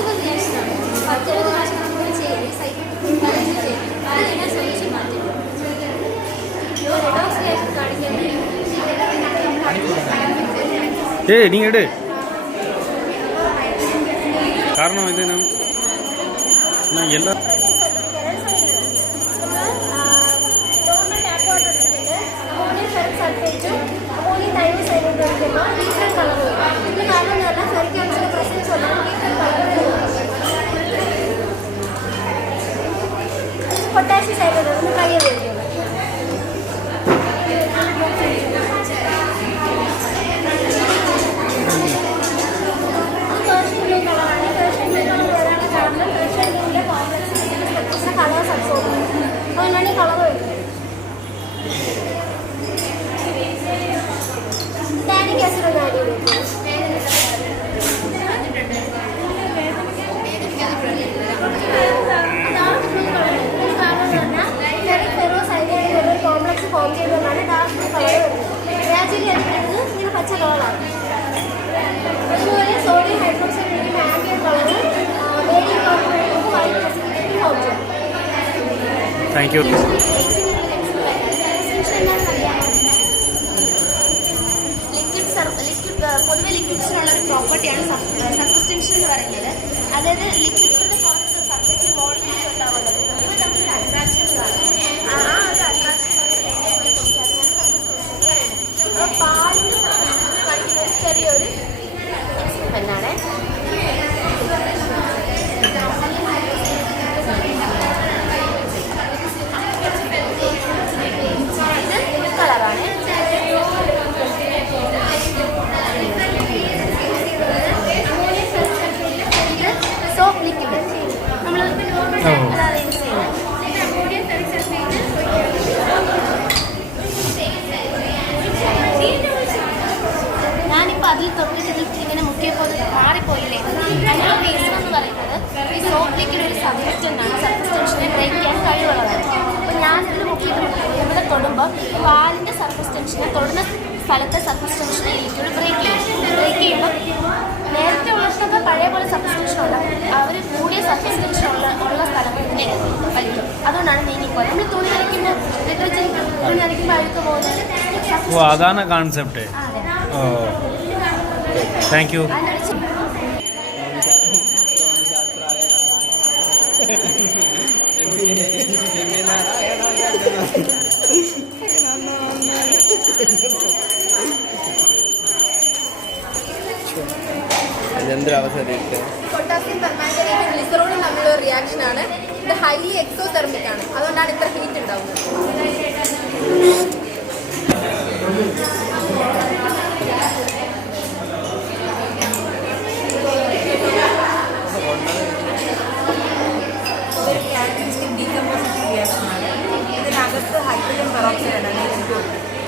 Natural റിയാക്ഷനാണ്. 10-20 പ്രാവശ്യം നമ്മൾ ചെയ്യും സൈക്കിൾ ചെയ്യും. അത് കഴിഞ്ഞാൽ സൊല്യൂഷൻ മാറ്റും. റിഡോക്സ് റിയാക്ഷൻ കാണിക്കുന്നത് നീ ഇട് കാരണം ഇതിന് എല്ലാ പൊട്ടാഷ്യം സൈഡ് കൈ വരും. അതിനാണ് കളർ വരുന്നത്. ടാനിക് ആസിഡ് ഒന്ന് ആഡ് ചെയ്ത് കോംപ്ലക്സ് ഫോം ചെയ്തുകൊണ്ടാണ് ഡാർക്ക് ബ്ലൂ കളർ വരുന്നത്. ഗ്രാജുവലി അതിനകത്ത് ഇങ്ങനെ പച്ച കളറാണ്. അതുപോലെ സോഡിയം ഹൈഡ്രോക്സൈഡ് ഇരിക്കുന്ന ambient colour വേരിയം colour white acid form ചെയ്യും. Thank you. പൊതുവെ ലിക്വിഡ്സിനുള്ളൊരു പ്രോപ്പർട്ടിയാണ് സർഫസ് ടെൻഷൻ എന്ന് പറയുന്നത്. അതായത് ലിക്വിഡ്സിന്റെ പുറത്ത് സർഫസിൽ വോളിയൂംസ് ഉണ്ടാവുന്നത് ഇവ തമ്മിൽ അട്രാക്ഷൻ കാണും. ആ ഒരു അട്രാക്ഷൻ പാലിന് കാണിക്കുന്ന ഒരു ചെറിയൊരു എക്സ്പെരിമെന്റാണ്. ഇത് കളറാണ്. സോപ്പ് ലിക്വിഡ് നമ്മൾ അറേഞ്ച് ചെയ്യുന്നത്. ഞാനിപ്പോൾ അതിൽ തൊട്ടിട്ട് ഇങ്ങനെ മുക്കിയപ്പോൾ മാറിപ്പോയില്ലേ. അതിനുള്ള റീസൺ എന്ന് പറയുന്നത് ഈ സോപ്പ് ലിക്വിഡ് ഒരു സബ്സ്റ്റൻറ്റാണ്. സർഫസ് ടെൻഷനെ ബ്രേക്ക് ചെയ്യാൻ കഴിവുള്ളതാണ്. അപ്പോൾ ഞാനിതിൽ മുക്കിയിട്ട് ഇവിടെ തൊടുമ്പോൾ പാലിൻ്റെ സർഫസ് ടെൻഷനെ തൊടുന്ന സ്ഥലത്തെ സർഫസ് ടെൻഷനെ ഈ ലിക്വിഡ് ബ്രേക്ക് ചെയ്യുമ്പോൾ നേരത്തെ ഉള്ളതൊക്കെ പഴയ പോലെ സർഫസ് ടെൻഷൻ ഉള്ള അവർ കൂടിയ സർഫസ് ടെൻഷൻ ഉള്ള സ്ഥലങ്ങൾ ഇതിനെ വലിക്കും. അതുകൊണ്ടാണ് നീങ്ങിപ്പോൾ നമ്മൾ തുണി നനയ്ക്കുന്ന ഡിറ്റർജൻറ്റ് തുണി നനയ്ക്കുമ്പോൾ അഴുക്ക് പോകുന്നത്. അതാണ് കോൺസെപ്റ്റ്. Thank you. പൊട്ടാസ്യം പെർമാംഗനേറ്റും ഗ്ലിസറോളും തമ്മിലുള്ള റിയാക്ഷനാണ്. ഇത് ഹൈലി എക്സോതെർമിക് ആണ്. അതുകൊണ്ടാണ് ഇത്ര ഹീറ്റ് ഉണ്ടാവുന്നത്. ഇതൊരു കാറ്റലിസ്റ്റിക് ഡീകമ്പോസിഷൻ റിയാക്ഷനാണ്. ഇതിനകത്ത് ഹൈഡ്രജൻ പെറോക്സൈഡ് ആണ്.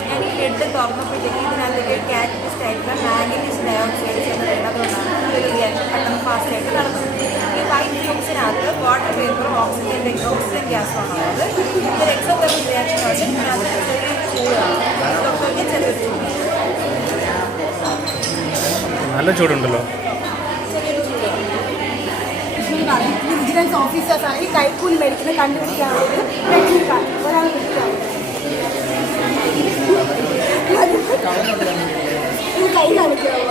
ഞാൻ ഈ ലെഡ് തുറന്നപ്പോഴത്തേക്ക് ഇതിനകത്തേക്ക് കാറ്റലിസ്റ്റ് ആയിട്ടുള്ള മാംഗനീസ് ഡയോക്സൈഡ് ചേർന്നിട്ടുള്ളതുകൊണ്ടാണ് ഈ ഒരു റിയാക്ഷൻ പെട്ടെന്ന് ഫാസ്റ്റായിട്ട് നടക്കുന്നത്. ഈ വൈറ്റ് ഫ്യൂംസിനകത്ത് വാട്ടർ വേപ്പറും ഓക്സിജൻ ഗ്യാസുമാണ് ഉള്ളത്. ഇതൊരു എക്സോതെർമിക് റിയാക്ഷനാണ്. ഇതിനകത്ത് ചെറിയ ചൂടാണ്. ചെറിയ ചൂട്, നല്ല ചൂടുണ്ടല്ലോ. വിജിലൻസ് ഓഫീസേഴ്സാണ് ഈ കൈക്കൂലി മേടിക്കുന്നത് കണ്ടുപിടിക്കാനുള്ളത് ടെക്നിക്കാണ്. ഒരാൾ കൈ കാണിക്കാമോ?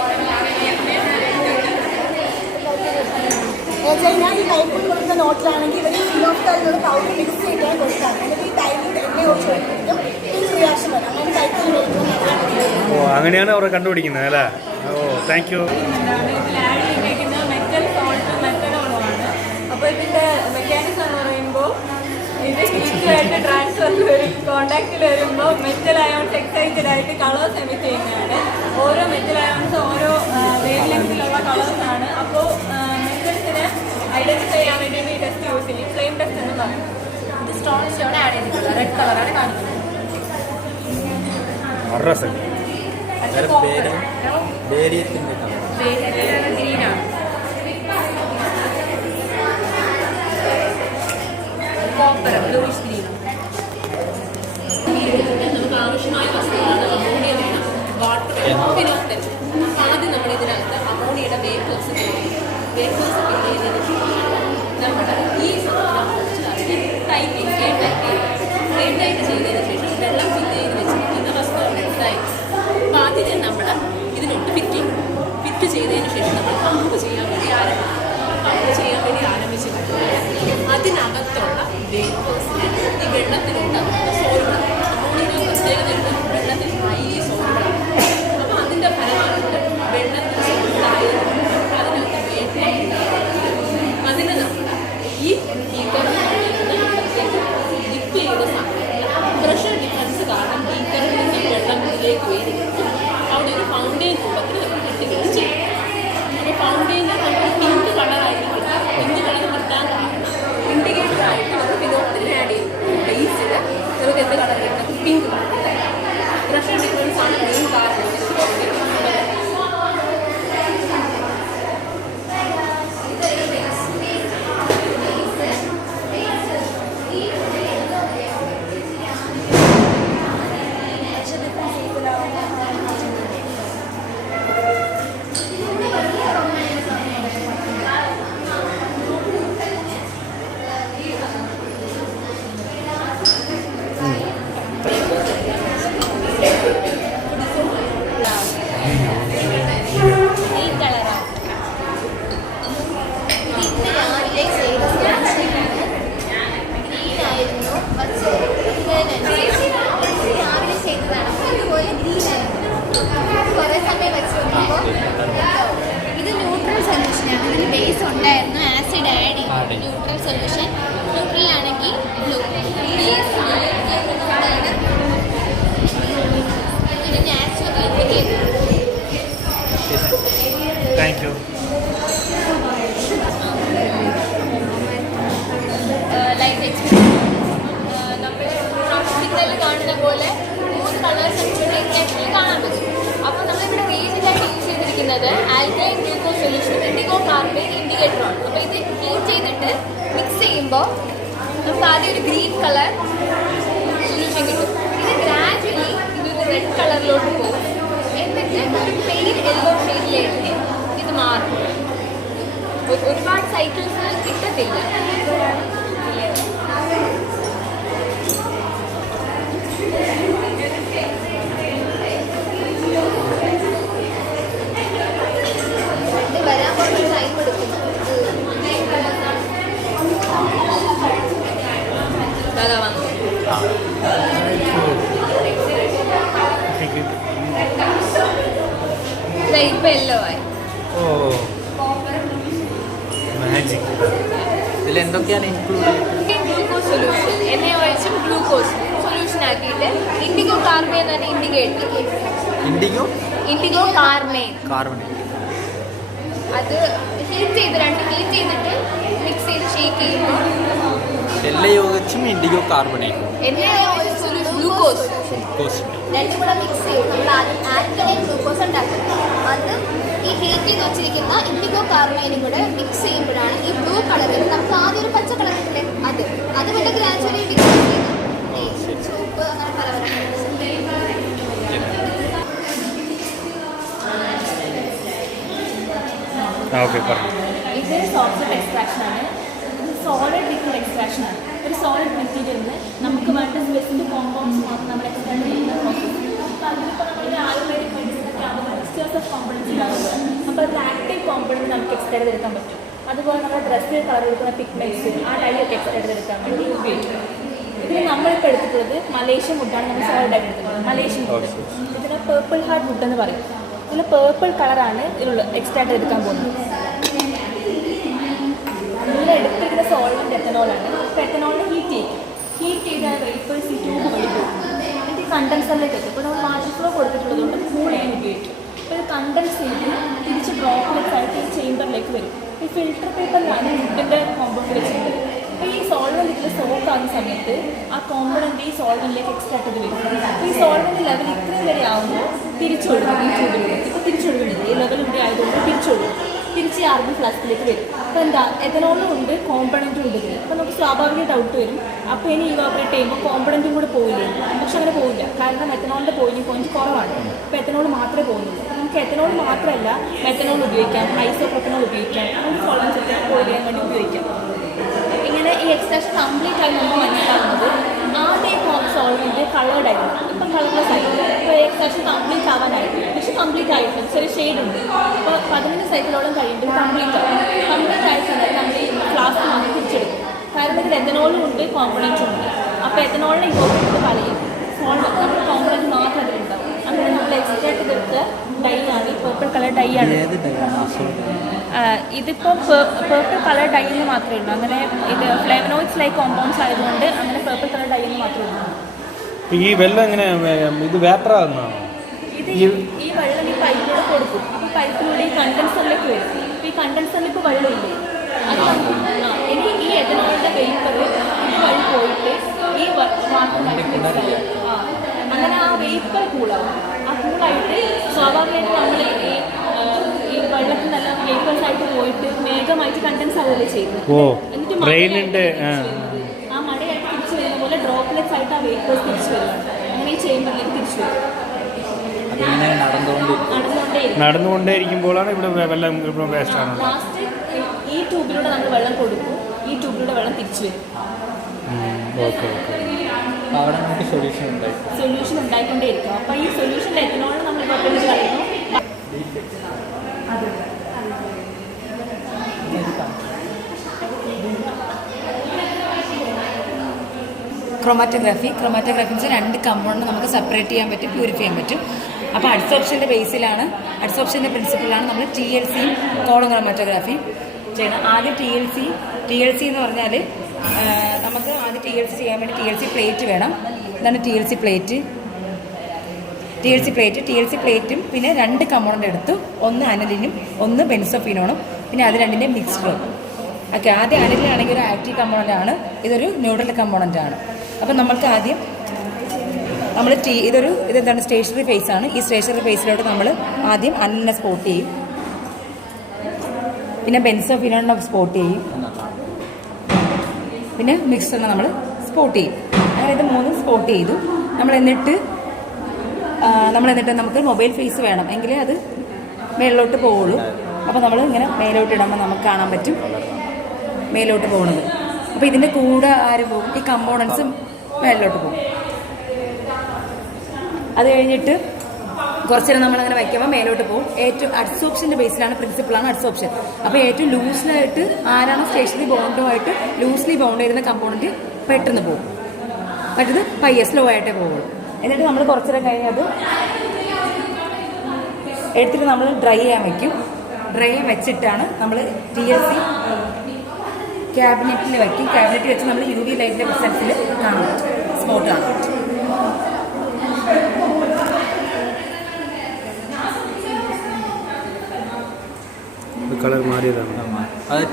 ഞാൻ ഈ കൈക്കൂലി കൊടുക്കുന്ന നോട്ടിലാണെങ്കിൽ ഇവർ ഫിലോഫ്താലിനോട് പൗഡർ മിക്സ് ചെയ്യാൻ കൊടുക്കാറ്. എന്നിട്ട് ഈ ടൈമിൽ എണ്ണ ഒഴിച്ച് കൊടുക്കുമ്പോൾ ഒരു റിയാക്ഷൻ വരും. അങ്ങനെ കൈക്കൂലി മേടിക്കുന്നത്. ഓ അങ്ങനെയാണ് അവർ കണ്ടുപിടിക്കുന്നത് അല്ലേ? ഓ താങ്ക് യു. അപ്പോൾ ഇതിൻ്റെ മെക്കാനിസം എന്ന് പറയുമ്പോൾ ഇത് ഹീറ്റുമായിട്ട് ട്രാൻസ്ഫറിൽ വരും, കോണ്ടാക്റ്റിൽ വരുമ്പോൾ മെറ്റൽ അയോൺസ് എക്സൈറ്റഡ് ആയിട്ട് കളേഴ്സ് എമിറ്റ് ചെയ്യുന്നതാണ്. ഓരോ മെറ്റൽ അയോൺസ് ഓരോ വേവ് ലെങ്തിലുള്ള കളേഴ്സാണ്. അപ്പോൾ മെറ്റൽസിനെ ഐഡൻറ്റിഫൈ ചെയ്യാൻ വേണ്ടിയിട്ട് ഈ ടെസ്റ്റ് യൂസ് ചെയ്യും. ഫ്ലെയിം ടെസ്റ്റ് എന്ന് പറയും. ഇത് സ്റ്റോൺസിലാണ് ആഡ് ചെയ്തിട്ടുള്ളത്. റെഡ് കളറാണ് കാണിക്കുന്നത്. ഗ്രീനാണ്. കോപ്പർ ബ്ലൂയിഷ് ഗ്രീനാണ്. നമുക്ക് ആവശ്യമായ വസ്തുക്കളാണ്. അമോണിയ വേണം, വാട്ടർ വേണം, ഫിനോക്ടൻ. ആദ്യം നമ്മൾ ഇതിനകത്ത് അമോണിയയുടെ വേപ്പേഴ്സ് വേപ്പേഴ്സ് ഫില്ല് ചെയ്തതിന് ശേഷം നമ്മുടെ ഈ സാധനം ടൈറ്റ് ചെയ്തതിന് ശേഷം വെള്ളം ഫില്ല് ചെയ്ത് വെച്ചിരിക്കുന്ന വസ്തുവാണ് ടൈറ്റ്. അപ്പോൾ അതിനെ നമ്മൾ ഇതിനൊട്ട് ഫിറ്റ് ചെയ്തതിന് ശേഷം നമ്മൾ പമ്പ് ചെയ്യാൻ വേണ്ടി ആരംഭിച്ചിട്ടുണ്ട്. അതിനകത്തുള്ള വേപ്പേഴ്സിനെ ഈ വെള്ളത്തിലുണ്ടാകുന്ന സോളുകൾ, അമോണിയ പ്രത്യേകതയുണ്ട്, വെള്ളത്തിൽ ഹൈലി സോളുകളാണ്. അപ്പോൾ അതിൻ്റെ ഫലമായിട്ട് വെള്ളത്തിൽ സോളുകളായിരുന്നു അതിനകത്ത് വേപ്പർ. അതിന് നമ്മൾ ഈ ഡിപ്പ് ചെയ്ത സമയത്ത് പ്രഷർ ഡിഫറൻസ് കാരണം ബീക്കറിൽ നിന്നും വെള്ളം ഇതിലേക്ക് വീഴുന്നു. അവിടെ ഒരു ഫൗണ്ടെയിൻ രൂപത്തിൽ കിട്ടുകയും ചെയ്യും. അപ്പോൾ ഫൗണ്ടെയിനിൽ നമുക്ക് പിങ്ക് കളറായിരിക്കും. പിങ്ക് കളർ കിട്ടാൻ കാരണം ഇൻഡിക്കേറ്ററായിട്ട് നമുക്ക് ഫിനോളിനെ ആഡ് ചെയ്യും. ബേസിൽ നമുക്ക് എന്ത് കളർ കിട്ടും? Pink colour. പ്രഷർ ഡിഫറൻസ് ആണ് മെയിൻ കാരണം. ഈ കളറാണ് ഇത് ഇന്ന് രാവിലെ ചെയ്ത സൊല്യൂഷനാണ്. ഗ്രീനായിരുന്നു രാവിലെ ചെയ്തതാണ്. അപ്പോൾ ഇതുപോലെ ഗ്രീനായിരുന്നു. കുറേ സമയം വെച്ച് നോക്കുമ്പോൾ ഇത് ന്യൂട്രൽ സൊല്യൂഷനാണ്. ഇതിന് ബേസ് ഉണ്ടായിരുന്നു, ആസിഡ് ആഡ് ചെയ്തു. Neutral solution. ന്യൂട്രലാണെങ്കിൽ ബ്ലൂ. ബേസ് ആണ് ഇത് natural indicator. Thank you. Life experience നമ്മൾ സിഗ്നലിൽ കാണുന്ന പോലെ 3 കളേഴ്സ് നെറ്റിൽ കാണാൻ പറ്റും. അപ്പോൾ നമ്മളിവിടെ ബേസിക്കായിട്ട് യൂസ് ചെയ്തിരിക്കുന്നത് alkaline glucose solution, indigo carbide ഇൻഡിക്കേറ്ററാണ്. അപ്പോൾ ഇത് ഹീറ്റ് ചെയ്തിട്ട് മിക്സ് ചെയ്യുമ്പോൾ നമുക്ക് ആദ്യം ഒരു ഗ്രീൻ കളർ സൊല്യൂഷൻ കിട്ടും. ഇത് ഗ്രാജുവലി ഇതൊരു റെഡ് കളറിലോട്ട് പോകും. എന്നിട്ട് ഒരു പെയിൻ യെല്ലോ ഷെയ്ഡിലേക്ക് ഇത് മാറും. ഒരുപാട് സൈക്കിൾസ് കിട്ടത്തില്ല. ഇത് വരാൻ കുറച്ച് ടൈം എടുക്കും. ഇപ്പൊ യെല്ലോ ആയി. ഓ മാജിക്. ഇതിൽ എന്തൊക്കെയാണ് ഇൻക്ലൂഡ്? ഗ്ലൂക്കോസ് സൊല്യൂഷൻ, എണ്ണ ഒഴിച്ചും ഗ്ലൂക്കോസ് സൊല്യൂഷൻ ആക്കിയിട്ട് ഇൻഡിഗോ കാർബൈൻ തന്നെ ഇൻഡിക്കേറ്റർ. ഇൻഡിഗോ കാർബൈൻ അത് ഹീറ്റ് ചെയ്തിട്ട് മിക്സ് ചെയ്ത് ഷേക്ക് ചെയ്യുമ്പോൾ എണ്ണ യോഗിച്ചും ഇൻഡിഗോ കാർബണേറ്റ് എണ്ണ ഗ്ലൂക്കോസ് രണ്ടും കൂടെ മിക്സ് ചെയ്യും. നമ്മൾ ആദ്യം ആൽക്കലൈൻ ഗ്ലൂക്കോസ് ഉണ്ടാക്കും. അത് ഈ ഹീറ്റ് ചെയ്ത് വെച്ചിരിക്കുന്ന ഇൻഡിഗോ കാർബൈനും കൂടെ മിക്സ് ചെയ്യുമ്പോഴാണ് ഈ ബ്ലൂ കളറിൽ നമുക്ക് ആദ്യം ഒരു പച്ച കളർ കിട്ടില്ലേ അത് പിന്നെ ഗ്രാജുവലി മിക്സ് ചെയ്ത് ചുവപ്പ് അങ്ങനെ പല പല ഓക്കെ പറഞ്ഞു. ഇത് സോഫ്റ്റ് എക്സ്ട്രാക്ഷൻ ആണ്. ഇത് സോളിഡ് ലിക്വിഡ് എക്സ്ട്രാക്ഷൻ ആണ്. ഒരു സോളിഡ് മെറ്റീരിയലിൽ നമുക്ക് വേണ്ട സ്പെസിഫിക് കോമ്പൗണ്ട്സ് മാത്രം നമ്മൾ എക്സ്ട്രാക്ട് ചെയ്യുന്ന പ്രോസസ്സ്. അപ്പോൾ അതിലിപ്പോൾ നമ്മുടെ ആയുർവേദിക് മെഡിസിനൊക്കെ ആകുമ്പോൾ മിക്സ്ചേഴ്സ് ഓഫ് കോമ്പണൻസ് ഉണ്ടാവുക. അപ്പോൾ അതിൽ ആക്റ്റീവ് കോമ്പണൻറ്റ് നമുക്ക് എക്സ്ട്രാക്ട് ചെയ്തെടുക്കാൻ പറ്റും. അതുപോലെ നമ്മുടെ ഡ്രസ്സിൽ കളർ എടുക്കുന്ന പിഗ്മെൻറ്റ്സ് ആ ടൈലൊക്കെ എക്സ്ട്രാക്ട് ചെയ്തെടുക്കാൻ വേണ്ടി ഉപയോഗിക്കും. ഇതിൽ നമ്മളിപ്പോൾ എടുത്തിട്ടുള്ളത് മലേഷ്യൻ വുഡാണ്. നമ്മൾ സോളിഡായിട്ട് എടുത്തിട്ടുള്ളത് മലേഷ്യൻ വുഡ്. ഇതിന് പേർപ്പിൾ ഹാർട്ട് വുഡ് എന്ന് പറയും. ഇതിൽ പേർപ്പിൾ കളറാണ് ഇതിലുള്ള എക്സ്ട്രാക്ട് എടുക്കാൻ പോകുന്നത്. ഇതിൽ എടുത്തിരിക്കുന്ന സോൾവെൻറ്റ് എത്തനോളാണ്. അപ്പോൾ എത്തനോളിനെ ഹീറ്റ് ചെയ്താൽ വേപ്പേഴ്സ് ഈ ട്യൂബ് വഴി പോകും. എന്നിട്ട് ഈ കണ്ടൻസറിലേക്ക് എത്തും. ഇപ്പോൾ നമ്മൾ വാട്ടർ ഫ്ലോ കൊടുത്തിട്ടുള്ളത് കൊണ്ട് കൂൾ ചെയ്യാൻ ഉപയോഗിക്കും. അപ്പോൾ ഇത് കണ്ടൻസ് ചെയ്ത് തിരിച്ച് ഡ്രോപ്ലെറ്റ്സ് ആയിട്ട് ഈ ചേമ്പറിലേക്ക് വരും. ഈ ഫിൽട്ടർ പേപ്പറിലാണ് വുഡിൻ്റെ കോമ്പൗണ്ട് വെച്ചിട്ടുള്ളത്. അപ്പോൾ ഈ സോൾവെൻറ്റ് ഇതിൽ സോക്ക് ആകുന്ന സമയത്ത് ആ കോമ്പണൻ്റ് ഈ സോൾവെൻറ്റിലേക്ക് എക്സ്ട്രാക്ട് ചെയ്ത് വരും. അപ്പോൾ ഈ സോൾവെൻറ്റ് ലെവൽ ഇത്രയും വരെ ആകുമ്പോൾ തിരിച്ചൊഴുകും. ഈ ട്യൂബിലൂടെ ഇപ്പോൾ തിരിച്ചൊഴുകുന്നില്ല. ഈ ലെവൽ ഇവിടെ ആയതുകൊണ്ട് തിരിച്ചൊഴുകും. തിരിച്ച് ആർബൺ ഫ്ലാസ്കിലേക്ക് വരും. അപ്പോൾ എന്താ എഥനോളും ഉണ്ട് കോമ്പണൻറ്റും ഉണ്ട് ഇതിൽ. അപ്പോൾ നമുക്ക് സ്വാഭാവിക ഡൗട്ട് വരും. അപ്പോൾ ഇനി ഇവാപറേറ്റ് ചെയ്യുമ്പോൾ കോമ്പണൻറ്റും കൂടെ പോയില്ലേ? പക്ഷെ അങ്ങനെ പോവില്ല. കാരണം എഥനോളിൻ്റെ ബോയിലിംഗ് പോയിന്റ് കുറവാണ്. അപ്പോൾ എഥനോൾ മാത്രമേ പോകുന്നുള്ളൂ. അപ്പോൾ നമുക്ക് എഥനോൾ മാത്രമല്ല മെഥനോൾ ഉപയോഗിക്കാം, ഐസോപ്രോപ്പനോൾ ഉപയോഗിക്കാം. അങ്ങനെ ഡൈ ഇപ്പം കളർലെസ് ആയി ഇപ്പോൾ ഏകദേശം കംപ്ലീറ്റ് ആവാനായിട്ടില്ല പക്ഷെ കംപ്ലീറ്റ് ആയിട്ടുണ്ട് ചെറിയ ഷെയ്ഡ് ഉണ്ട് ഇപ്പോൾ 15 സൈക്കിളോളം കഴിയുമ്പോൾ കംപ്ലീറ്റ് ആവും കംപ്ലീറ്റ് ആയിട്ടുണ്ടെങ്കിൽ നമ്മൾ ഈ ഫ്ലാസ്ക് മാത്രം തിരിച്ചെടുക്കും കാരണം ഇതിൽ എത്തനോളും ഉണ്ട് കോമ്പണൻറ്റും ഉണ്ട് അപ്പോൾ എത്തനോളിനെ ഇമ്പോർട്ടൻ്റ് കളയും സോൾവെന്റ് നമ്മുടെ കോമ്പണൻറ്റ് മാത്രം അതിലുണ്ടാവും അങ്ങനെ നമ്മൾ എക്സ്ട്രാ ചെയ്തെടുത്ത ഡൈ ആണ് ഈ പേർപ്പിൾ കളർ ഡൈ ആണ് ഇതിപ്പോൾ പേർപ്പിൾ കളർ ഡൈ എന്ന് മാത്രമേ ഉള്ളൂ അങ്ങനെ ഇത് ഫ്ലേവനോയിഡ്സ് ലൈക്ക് കോമ്പൗണ്ട്സ് ആയതുകൊണ്ട് അങ്ങനെ പേർപ്പിൾ കളർ ഡൈ എന്ന് മാത്രമേ ഉള്ളൂ. ഈ വെള്ളം എങ്ങനെ ഇത് വേപ്പറാകുന്നതാണോ? ഇത് ഈ വെള്ളം ഈ പൈപ്പിലൂടെ കൊടുക്കും അപ്പോൾ പൈപ്പിലൂടെ ഈ കണ്ടൻസറിലേക്ക് വരും അപ്പോൾ ഈ കണ്ടൻസറിലേക്ക് വെള്ളമില്ലേ അത് എനിക്ക് ഈ എഥനോളിൻ്റെ വേപ്പർ ഇത് വഴി പോയിട്ട് ഈ വാട്ടറിലായിട്ട് അങ്ങനെ ആ വേപ്പർ കൂളാവും ആ കൂളായിട്ട് സ്വാഭാവികമായിട്ട് നമ്മൾ ഈ വെള്ളത്തിൽ നല്ല വേപ്പേഴ്സ് ആയിട്ട് പോയിട്ട് മേഘമായിട്ട് കണ്ടൻസ് ആവുകയല്ലേ ചെയ്യുന്നത് എന്നിട്ട് ആ മഴയായിട്ട് തിരിച്ചു വരുന്ന പോലെ ഡ്രോപ്ലെറ്റ്സ് ആയിട്ട് ആ വേപ്പേഴ്സ് തിരിച്ചു വരുന്നുണ്ട് അങ്ങനെ ഈ ചേമ്പറിലേക്ക് തിരിച്ചു വരും നടന്നുകൊണ്ടേയിരിക്കുമ്പോഴാണ് ഇവിടെ വെള്ളം വേസ്റ്റ് ആണ്. ലാസ്റ്റ് ഈ ട്യൂബിലൂടെ നമ്മൾ വെള്ളം കൊടുക്കും ഈ ട്യൂബിലൂടെ വെള്ളം തിരിച്ചു വരും. Okay okay. അവിടെ നമുക്ക് സൊല്യൂഷൻ ഉണ്ടായിക്കൊണ്ടേയിരിക്കും. അപ്പോൾ ഈ സൊല്യൂഷൻ്റെ എത്തനോളം നമ്മൾ പുറത്തേക്ക് കളയുന്നു. ക്രൊമാറ്റോഗ്രാഫി വെച്ചാൽ 2 കമ്പോണന്റ് നമുക്ക് സെപ്പറേറ്റ് ചെയ്യാൻ പറ്റും, പ്യൂരിഫൈ ചെയ്യാൻ പറ്റും. അപ്പോൾ അഡ്സോർപ്ഷൻ്റെ ബേസിലാണ്, അഡ്സോർപ്ഷൻ്റെ പ്രിൻസിപ്പിളാണ് നമ്മൾ TLCയും കോളം ക്രൊമാറ്റോഗ്രാഫിയും ചെയ്യുന്നത്. ആദ്യം TLC എന്ന് പറഞ്ഞാൽ നമുക്ക് ആദ്യം TLC ചെയ്യാൻ വേണ്ടി TLC പ്ലേറ്റ് വേണം. ഇതാണ് TLC പ്ലേറ്റും പിന്നെ 2 കമ്പോണന്റ് എടുത്തു, ഒന്ന് അനലിനും ഒന്ന് ബെൻസോഫിനോണും, പിന്നെ അത് രണ്ടിൻ്റെ മിക്സ്ചറും. ഓക്കെ, ആദ്യം അനലിനാണെങ്കിൽ ഒരു ആക്റ്റീവ് കമ്പോണൻ്റ് ആണ്, ഇതൊരു ന്യൂട്രൽ കമ്പോണൻ്റ് ആണ്. അപ്പം നമ്മൾക്ക് ആദ്യം നമ്മൾ ഇതെന്താണ് സ്റ്റേഷനറി ഫേസ് ആണ്. ഈ സ്റ്റേഷനറി ഫേസിലോട്ട് നമ്മൾ ആദ്യം അനലിനെ സ്പോട്ട് ചെയ്യും, പിന്നെ ബെൻസോഫിനോണിനെ സ്പോട്ട് ചെയ്യും, പിന്നെ മിക്സ്ചറിനെ നമ്മൾ സ്പോട്ട് ചെയ്യും. അങ്ങനെ ഇത് 3 സ്പോട്ട് ചെയ്തു. എന്നിട്ട് നമുക്ക് മൊബൈൽ ഫേസ് വേണം എങ്കിലേ അത് മേലോട്ട് പോവുള്ളൂ. അപ്പോൾ നമ്മൾ ഇങ്ങനെ മേലോട്ട് ഇടുമ്പോൾ നമുക്ക് കാണാൻ പറ്റും മേലോട്ട് പോകുന്നത്. അപ്പോൾ ഇതിൻ്റെ കൂടെ ആര് പോകും? ഈ കമ്പോണൻസും മേലോട്ട് പോകും. അത് കഴിഞ്ഞിട്ട് കുറച്ച് നേരം നമ്മളങ്ങനെ വയ്ക്കുമ്പോൾ മേലോട്ട് പോകും. ഏറ്റവും അഡ്സോപ്ഷൻ്റെ ബേസിലാണ്, പ്രിൻസിപ്പിളാണ് അഡ്സോപ്ഷൻ. അപ്പോൾ ഏറ്റവും ലൂസിലായിട്ട് ആരാണോ സ്റ്റേഷനറി ബോണ്ടുമായിട്ട് ലൂസ്ലി ബൗണ്ട് ചെയ്യുന്ന കമ്പോണൻറ്റ് പെട്ടെന്ന് പോകും, മറ്റത് പയ്യെ സ്ലോ ആയിട്ടേ പോകുള്ളൂ. എന്നിട്ട് നമ്മൾ കുറച്ച് നേരം കഴിഞ്ഞത് എടുത്തിട്ട് നമ്മൾ ഡ്രൈ ചെയ്യാൻ വയ്ക്കും. ഡ്രൈ ചെയ്യാൻ വെച്ചിട്ടാണ് നമ്മൾ TLC ക്യാബിനറ്റിൽ വയ്ക്കും. ക്യാബിനറ്റിൽ വെച്ച് നമ്മൾ UV ലൈറ്റിൻ്റെ പ്രസൻസിൽ കാണാൻ പറ്റും, സ്പോട്ട് കാണാൻ പറ്റും. കളർ മാറിയതാണ്, അത്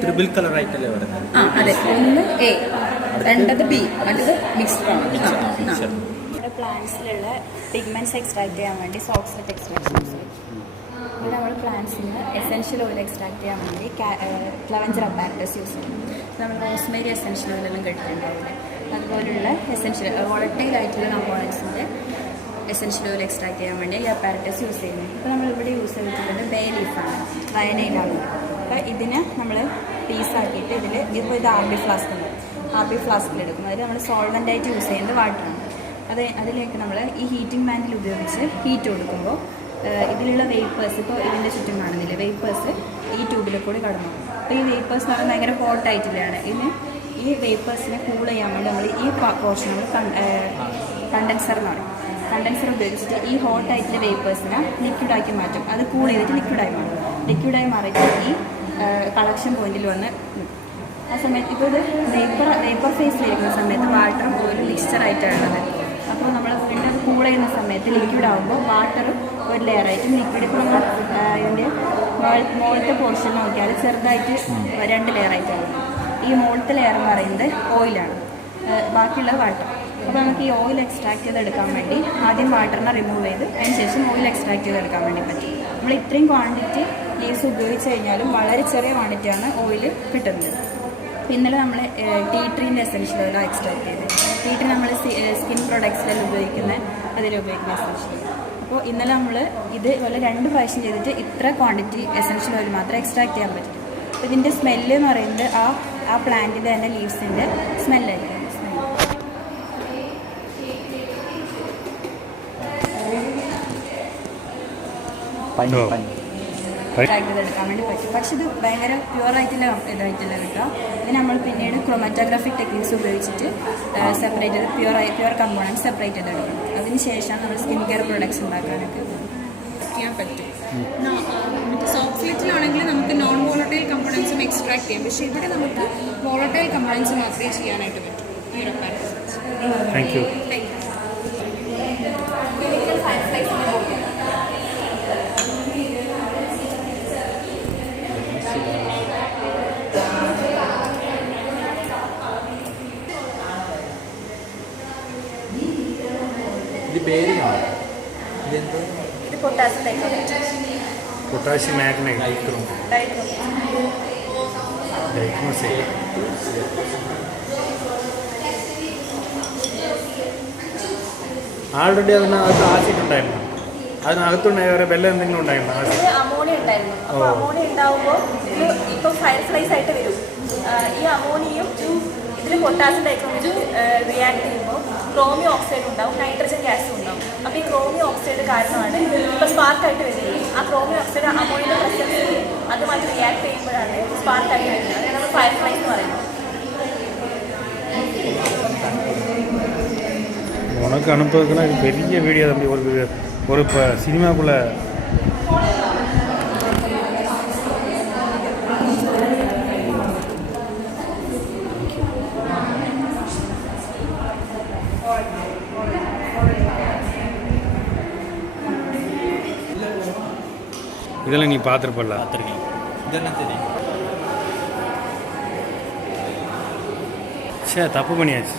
ട്രിപ്പിൾ കളറായിട്ടല്ലേ വരുന്നത്. അതെ, ഒന്ന് A, രണ്ടത് B, മറ്റത് മിക്സ്ഡ് ആണ്. നമ്മുടെ പ്ലാന്റ്സിലുള്ള പിഗ്മെന്റ്സ് എക്സ്ട്രാക്ട് ചെയ്യാൻ വേണ്ടി സോക്സെറ്റ് എക്സ്ട്രാക്ഷൻ യൂസ് ചെയ്യും. ഇവിടെ നമ്മൾ പ്ലാന്റ്സിൽ നിന്ന് എസെൻഷ്യൽ ഓയിൽ എക്സ്ട്രാക്ട് ചെയ്യാൻ വേണ്ടി ക്ലവഞ്ചർ അപ്പാരറ്റസ് യൂസ് ചെയ്യും. നമ്മൾ റോസ്മേരി എസെൻഷ്യൽ ഓയിലെല്ലാം കേട്ടിട്ടുണ്ടാവില്ലേ, അതുപോലുള്ള എസെൻഷ്യൽ വോളറ്റൈൽ ആയിട്ടുള്ള കമ്പോണൻസിൻ്റെ എസെൻഷ്യൽ ഓയിൽ എക്സ്ട്രാക്ട് ചെയ്യാൻ വേണ്ടി ഈ അപ്പാരറ്റസ് യൂസ് ചെയ്യുന്നത്. ഇപ്പോൾ നമ്മളിവിടെ യൂസ് ചെയ്തിട്ടുള്ളത് ബേ ലീഫാണ്, വയനയിലാണ്. അപ്പോൾ ഇതിനെ നമ്മൾ പീസാക്കിയിട്ട് ഇപ്പോൾ ഇത് RB ഫ്ലാസ്ക് ഉണ്ട്, RB ഫ്ലാസ്കിലെടുക്കും. അതിൽ നമ്മൾ സോൾവെൻ്റായിട്ട് യൂസ് ചെയ്യുന്നത് വാട്ടറാണ്. അതിലേക്ക് നമ്മൾ ഈ ഹീറ്റിംഗ് പാനിൽ ഉപയോഗിച്ച് ഹീറ്റ് കൊടുക്കുമ്പോൾ ഇതിലുള്ള വേപ്പേഴ്സ്, ഇപ്പോൾ ഇതിൻ്റെ ചുറ്റും കാണുന്നില്ല, വേപ്പേഴ്സ് ഈ ട്യൂബിൽ കൂടി കടന്നു. അപ്പോൾ ഈ വേപ്പേഴ്സ് എന്ന് പറഞ്ഞാൽ ഭയങ്കര ഹോട്ടായിട്ടില്ലാണ്. ഈ വേപ്പേഴ്സിനെ കൂൾ ചെയ്യാൻ വേണ്ടി നമ്മൾ ഈ പോർഷൻ നമ്മൾ കണ്ടൻസർ എന്ന് പറയും. കണ്ടൻസർ ഉപയോഗിച്ചിട്ട് ഈ ഹോട്ടായിട്ടുള്ള വേപ്പേഴ്സിനെ ലിക്വിഡാക്കി മാറ്റും. അത് കൂൾ ചെയ്തിട്ട് ലിക്വിഡായി മാറും. ലിക്വിഡായി മാറിയിട്ട് ഈ കളക്ഷൻ പോയിന്റിൽ വന്ന് ആ സമയത്ത് ഇപ്പോൾ ഇത് വേപ്പർ ഫേസിലിരിക്കുന്ന സമയത്ത് വാട്ടറും ഓയിലും മിക്സ്ചറായിട്ടാണുള്ളത്. അപ്പോൾ നമ്മൾ വീണ്ടും അത് കൂൾ ചെയ്യുന്ന സമയത്ത് ലിക്വിഡ് ആകുമ്പോൾ വാട്ടറും ഒരു ലെയറായിട്ടും ലിക്വിഡ് ഇപ്പോൾ നമ്മൾ ഇതിൻ്റെ മുകളിലത്തെ പോർഷൻ നോക്കിയാൽ ചെറുതായിട്ട് 2 ലെയറായിട്ടാണ്. ഈ മുകളിലത്തെ ലെയർ എന്ന് പറയുന്നത് ഓയിലാണ്, ബാക്കിയുള്ളത് വാട്ടർ. അപ്പോൾ നമുക്ക് ഈ ഓയിൽ എക്സ്ട്രാക്ട് ചെയ്തെടുക്കാൻ വേണ്ടി ആദ്യം വാട്ടറിനെ റിമൂവ് ചെയ്ത് അതിന് ശേഷം ഓയിൽ എക്സ്ട്രാക്ട് ചെയ്തെടുക്കാൻ വേണ്ടി പറ്റും. നമ്മൾ ഇത്രയും ക്വാണ്ടിറ്റി ലീവ്സ് ഉപയോഗിച്ച് കഴിഞ്ഞാലും വളരെ ചെറിയ ക്വാണ്ടിറ്റിയാണ് ഓയിൽ കിട്ടുന്നത്. ഇന്നലെ നമ്മൾ ടീ ട്രീൻ്റെ എസെൻഷ്യൽ ഓയിലാണ് എക്സ്ട്രാക്ട് ചെയ്തത്. ടീ ട്രീ നമ്മൾ സ്കിൻ പ്രൊഡക്ട്സിലെല്ലാം ഉപയോഗിക്കുന്ന എസെൻഷ്യൽ ഓയിൽ. അപ്പോൾ ഇന്നലെ നമ്മൾ ഇതുപോലെ 2 പ്രാവശ്യം ചെയ്തിട്ട് ഇത്ര ക്വാണ്ടിറ്റി എസെൻഷ്യൽ ഓയിൽ മാത്രമേ എക്സ്ട്രാക്ട് ചെയ്യാൻ പറ്റും. അപ്പോൾ ഇതിൻ്റെ സ്മെല്ല് എന്ന് പറയുന്നത് ആ പ്ലാന്റിൻ്റെ തന്നെ ലീവ്സിൻ്റെ സ്മെല്ലായിരിക്കും. ഓ. എക്സ്ട്രാക്ട് ചെയ്തെടുക്കാൻ വേണ്ടി പറ്റും. പക്ഷെ ഇത് ഭയങ്കര പ്യുവറായിട്ടുള്ള ഇതായിട്ടില്ല കിട്ടുക. ഇത് നമ്മൾ പിന്നീട് ക്രോമാറ്റോഗ്രാഫിക് ടെക്നിക്സ് ഉപയോഗിച്ചിട്ട് സെപ്പറേറ്റ് ചെയ്ത് പ്യുവർ കമ്പോണൻറ്റ് സെപ്പറേറ്റ് ചെയ്തെടുക്കണം. അതിന് ശേഷം നമ്മൾ സ്കിൻ കെയർ പ്രൊഡക്ട്സ് ഉണ്ടാക്കാനൊക്കെ ചെയ്യാൻ പറ്റും. മറ്റേ സോഫ്റ്റ്ലെറ്റിലാണെങ്കിൽ നമുക്ക് നോൺ വോളറ്റൈൽ കമ്പോണൻസും എക്സ്ട്രാക്ട് ചെയ്യാം. പക്ഷേ ഇവിടെ നമുക്ക് വോളറ്റൈൽ കമ്പോണൻസ് മാത്രമേ ചെയ്യാനായിട്ട് പറ്റൂ ഈ ഒരു അപ്പാരറ്റസ്. Thank you. ഇത് ബേരിംഗ് ആണ്. ഇതെന്തോ ഇത് potassium dichromate. Potassium Magnite. Already അതിനകത്ത് ആസിഡ് ഉണ്ടായിരുന്നു. അതിനകത്തുണ്ടായ വേറെ വെള്ളം എന്തെങ്കിലും ഉണ്ടായിരുന്നു? ഇത് അമോണിയ ഉണ്ടായിരുന്നു. അപ്പോൾ അമോണിയ ഉണ്ടാവുമ്പോൾ ഇത് ഇപ്പോൾ ഫയർഫ്ലൈസ് ആയിട്ട് വരും. ഈ അമോണിയയും ഇതിൽ പൊട്ടാസ്യം ഡൈക്രോമേറ്റ് റിയാക്ട് ചെയ്യുമ്പോൾ ക്രോമിയം ഓക്സൈഡ് ഉണ്ടാവും, നൈട്രജൻ ഗ്യാസും ഉണ്ടാവും. അപ്പോൾ ഈ ക്രോമിയം ഓക്സൈഡ് കാരണമാണ് ഇപ്പോൾ സ്പാർക്കായിട്ട് വരുന്നത്. ആ ക്രോമിയം ഓക്സൈഡ് അമോണിയുടെ പ്രസൻസിൽ അതുമായിട്ട് റിയാക്ട് ചെയ്യുമ്പോഴാണ് സ്പാർക്കായിട്ട് വരുന്നത്. അതാണ് നമ്മൾ ഫയർഫ്ലൈസ് എന്ന് പറയുന്നത്. உனக்கு அனுப்புறதுக்குன்னா இது பெரிய வீடியோ தம்பி. ஒரு இப்போ சினிமாக்குள்ளே இதெல்லாம் நீ பார்த்துருப்பல. பார்த்துருக்கேன். இதெல்லாம் தெரியும். சே, தப்பு பண்ணியாச்சு.